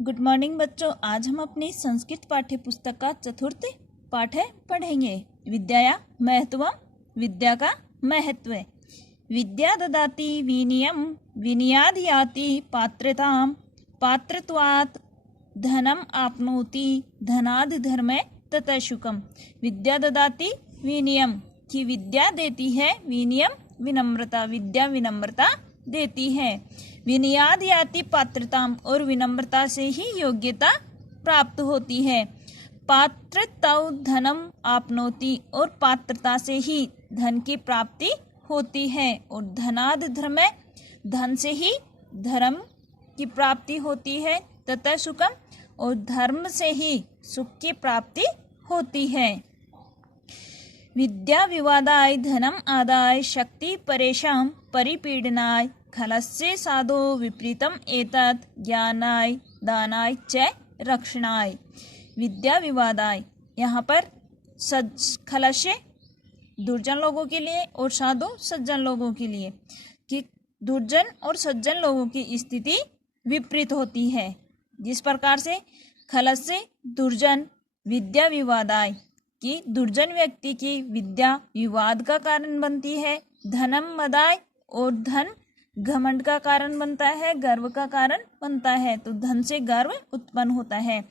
Good morning बच्चों। आज हम अपनी संस्कृत पाठ्य पुस्तक का चतुर्थ पाठ पढ़ेंगे। विद्या महत्व। विद्या का महत्व। विद्या ददाति विनयम विनयाद याति पात्रताम पात्रत्वात् धनम आपनोति धनाद धर्मे ततः सुखम। विद्या ददाति विनयम की विद्या देती है, विनयम विनम्रता, विद्या विनम्रता देती है। विनयाद याति पात्रताम और विनम्रता से ही योग्यता प्राप्त होती है। पात्रताउ धनम आपनोति और पात्रता से ही धन की प्राप्ति होती है। और धनाद धर्म, धन से ही धर्म की प्राप्ति होती है। तथा सुखम और धर्म से ही सुख की प्राप्ति होती है। विद्या विवादाय धनम आदाय शक्ति परेशान परिपीडनाय खलस्य साधो विपरीतम एतत् ज्ञानाय दानाय च रक्षणाय। विद्या विवादाय, यहाँ पर खलस्य दुर्जन लोगों के लिए और साधु सज्जन लोगों के लिए, कि दुर्जन और सज्जन लोगों की स्थिति विपरीत होती है। जिस प्रकार से खलस्य दुर्जन विद्या विवादाय कि दुर्जन व्यक्ति की विद्या विवाद का कारण बनती है। धनम मदाय और धन घमंड का कारण बनता है, गर्व का कारण बनता है, तो धन से गर्व उत्पन्न होता है।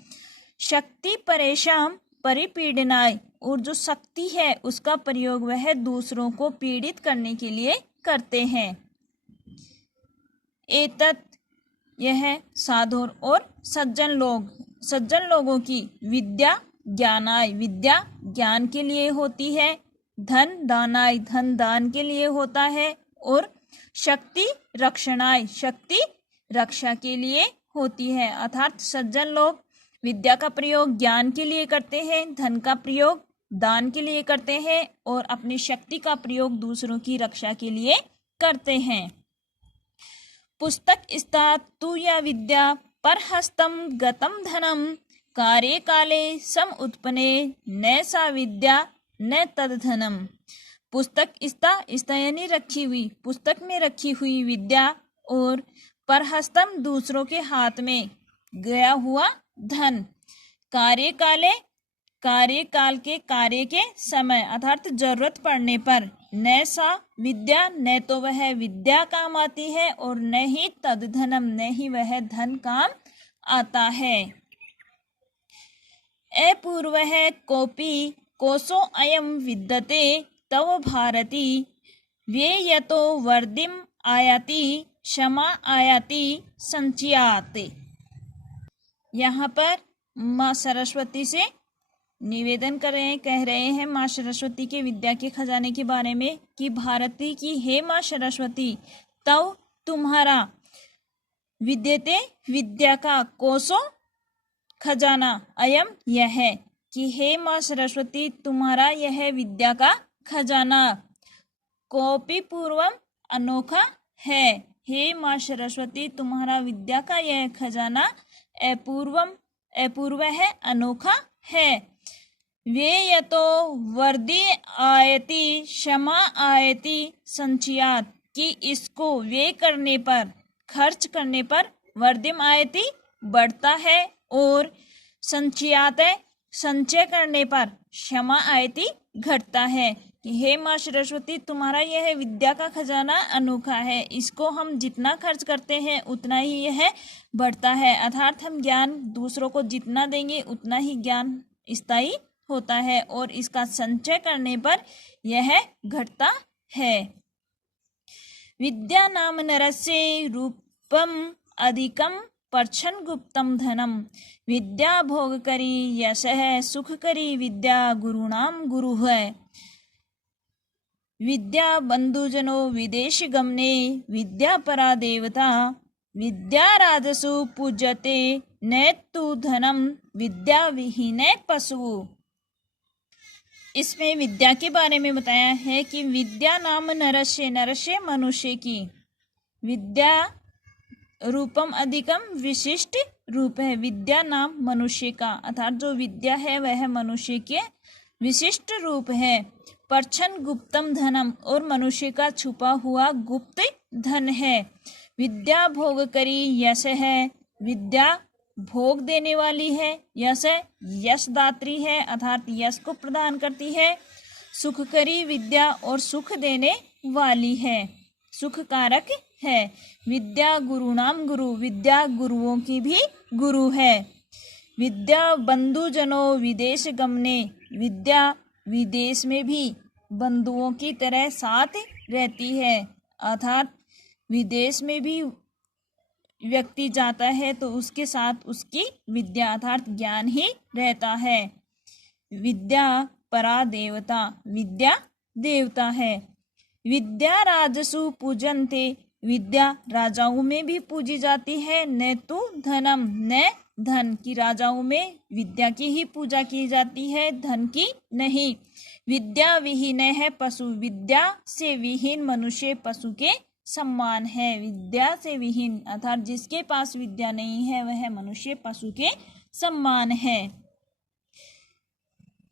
शक्ति परेशान परिपीडनाय और जो शक्ति है उसका प्रयोग वह दूसरों को पीड़ित करने के लिए करते हैं। एतत् यह साधु और सज्जन लोगों की विद्या ज्ञानाय, विद्या ज्ञान के लिए होती है। धन दानाय, धन दान के लिए होता है। और शक्ति रक्षणाय, शक्ति रक्षा के लिए होती है। अर्थात सज्जन लोग विद्या का प्रयोग ज्ञान के लिए करते हैं, धन का प्रयोग दान के लिए करते हैं और अपनी शक्ति का प्रयोग दूसरों की रक्षा के लिए करते हैं। पुस्तक स्थातु या विद्या परहस्तम गतम धनम कार्य काले सम उत्पन्ने न सा विद्या न तद धनम। पुस्तक स्था यानी रखी हुई, पुस्तक में रखी हुई विद्या और परहस्तम दूसरों के हाथ में गया हुआ धन। कार्यकाल के कार्य के समय अर्थात जरूरत पड़ने पर न सा विद्या, न तो वह विद्या काम आती है और न ही तद धनम, न ही वह धन काम आता है। अपूर्वः कोपि कोशो अयम विद्यते तव भारती व्ययतो वर्धिम आयाति क्षमा आयाति संचयात्। यहाँ पर माँ सरस्वती से निवेदन कह रहे हैं माँ सरस्वती के विद्या के खजाने के बारे में कि भारती की हे माँ सरस्वती, तव तुम्हारा विद्यते विद्या का कोशो खजाना, अयम यह कि हे माँ सरस्वती तुम्हारा यह विद्या का खजाना कोपि पूर्वम अनोखा है। हे माँ सरस्वती तुम्हारा विद्या का यह खजाना अपूर्व है, अनोखा है। वे यतो वर्धि आयति क्षमा आयति संचयात् कि इसको वे करने पर, खर्च करने पर वर्धिम आयति बढ़ता है और संचयात संचय करने पर क्षमा आयति घटता है। कि हे माँ सरस्वती तुम्हारा यह विद्या का खजाना अनोखा है, इसको हम जितना खर्च करते हैं उतना ही यह बढ़ता है। अर्थात हम ज्ञान दूसरों को जितना देंगे उतना ही ज्ञान स्थायी होता है और इसका संचय करने पर यह घटता है। विद्या नाम नरस्य रूपम अधिकम परछन गुप्तम धनम विद्या भोग करी यशः सुख करी विद्या गुरुणाम गुरु है। विद्या बंधुजनो विदेश गमने विद्या परा देवता विद्या राजसु पूज्यते न तु धनम विद्या विहीन पशु। इसमें विद्या के बारे में बताया है कि विद्या नाम नरस्य, नरस्य मनुष्य की, विद्या रूपम अधिकम विशिष्ट रूप है। विद्या नाम मनुष्य का, अर्थात जो विद्या है वह मनुष्य के विशिष्ट रूप है। परछन गुप्तम धनम और मनुष्य का छुपा हुआ गुप्त धन है। विद्या भोग करी यश है, विद्या भोग देने वाली है। यश है यशदात्री है, अर्थात यश को प्रदान करती है। सुखकरी विद्या और सुख देने वाली है, सुख कारक है। विद्या गुरुणाम गुरु, विद्या गुरुओं की भी गुरु है। विद्या बंधुजनों विदेश गमने, विद्या विदेश में भी बंधुओं की तरह साथ रहती है, अर्थात विदेश में भी व्यक्ति जाता है तो उसके साथ उसकी विद्या अर्थात ज्ञान ही रहता है। विद्या परा देवता, विद्या देवता है। विद्या राजसु पूजन्ते, विद्या राजाओं में भी पूजी जाती है। न तो धनम, न धन की, राजाओं में विद्या की ही पूजा की जाती है, धन की नहीं। विद्या विहीन है पशु, विद्या से विहीन मनुष्य पशु के सम्मान है। विद्या से विहीन अर्थात जिसके पास विद्या नहीं है वह मनुष्य पशु के सम्मान है।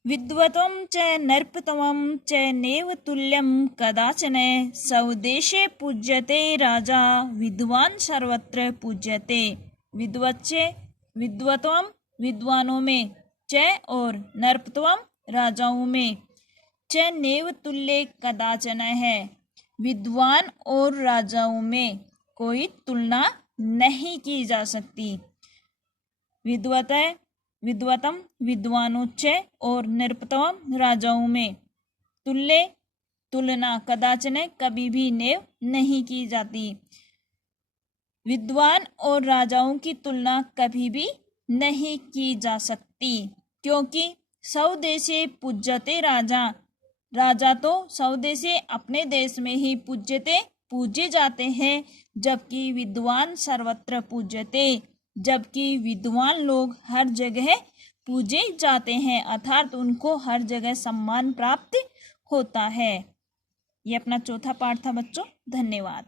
विद्वत्वं च नृपत्वं च नैव तुल्यं कदाचन, स्वदेशे पूज्यते राजा विद्वान सर्वत्र पूज्यते। विद्वत्वं विद्वानों में, च और नृपत्वं राजाओं में, च नैव तुल्य कदाचन है, विद्वान और राजाओं में कोई तुलना नहीं की जा सकती। विद्वतम विद्वानों च और नृपत्वम राजाओं में, तुल्य तुलना, कदाचन कभी भी नेव नहीं की जाती। विद्वान और राजाओं की तुलना कभी भी नहीं की जा सकती, क्योंकि स्वदेशे पूज्यते राजा, राजा तो स्वदेशे अपने देश में ही पूज्यते पूजे जाते हैं, जबकि विद्वान सर्वत्र पूज्यते, जबकि विद्वान लोग हर जगह पूजे जाते हैं, अर्थात उनको हर जगह सम्मान प्राप्त होता है। ये अपना चौथा पाठ था बच्चों। धन्यवाद।